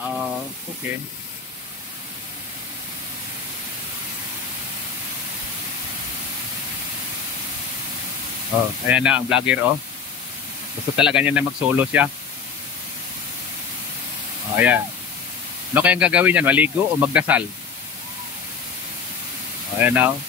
Okay. Oh, ayan na ang vlogger, oh. Gusto talaga niya na mag-solo siya. Oh, ayan. Ano kayang gagawin niyan? Maligo o magdasal? Oh, ayan na, oh.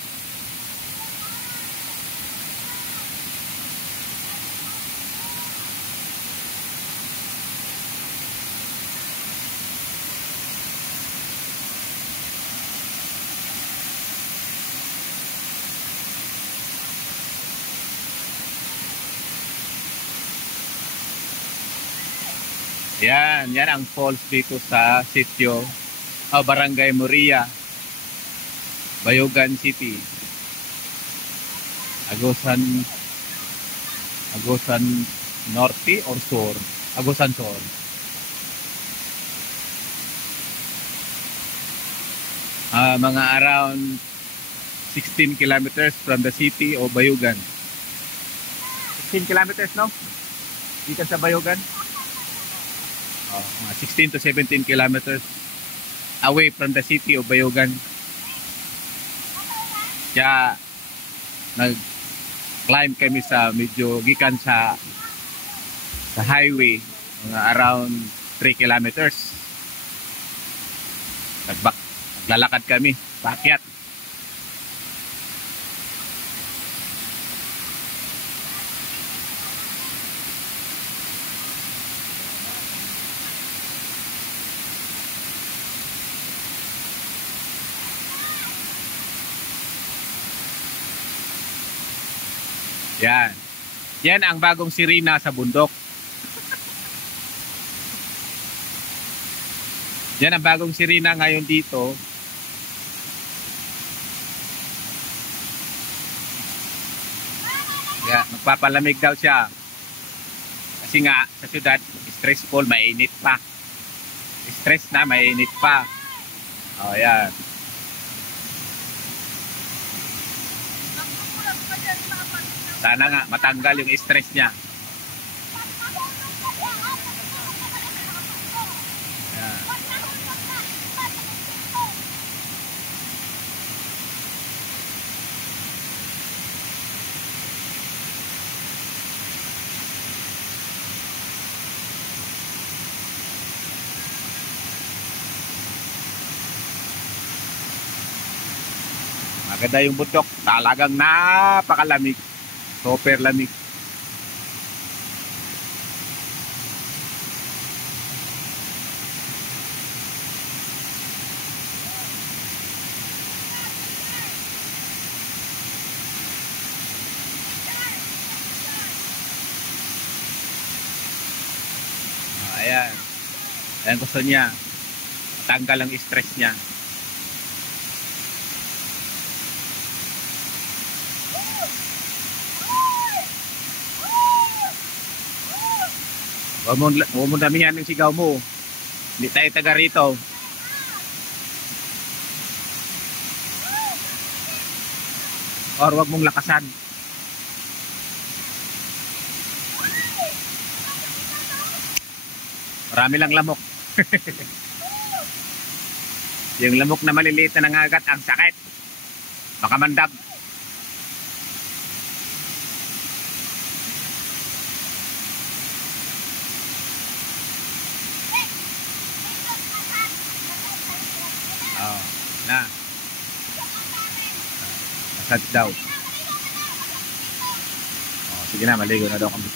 Yan ang falls dito sa sitio, Barangay Moria, Bayugan City. Agusan Agusan Norte or Sur? Agusan Sur. Mga around 16 kilometers from the city of Bayugan. 16 kilometers, no? Dito sa Bayugan. Mga 16 to 17 kilometers away from the city of Bayugan. Kaya nag-climb kami sa medyo gikan sa highway, mga around 3 kilometers. Naglalakad kami, paakyat. Yan. Yan ang bagong sirena sa bundok. Yan ang bagong sirena ngayon dito. Yan, magpapalamig daw siya. Kasi nga sa syudad, stressful, mainit pa. Stress na, mainit pa. Oh, yan. Sana nga matanggal yung stress niya. Yan. Maganda yung bundok. Talagang napakalamig. Super lamig. Ayan. Ayan gusto niya. Tanggal ang stress niya. Huwag mo damihan ng sigaw mo. Hindi tayo taga rito. Or huwag mong lakasan. Marami lang lamok. Yung lamok na maliliit na nangagat, ang sakit. Baka mandag. Oh, na. Massage daw. Oh, sige na, maligo na daw kami.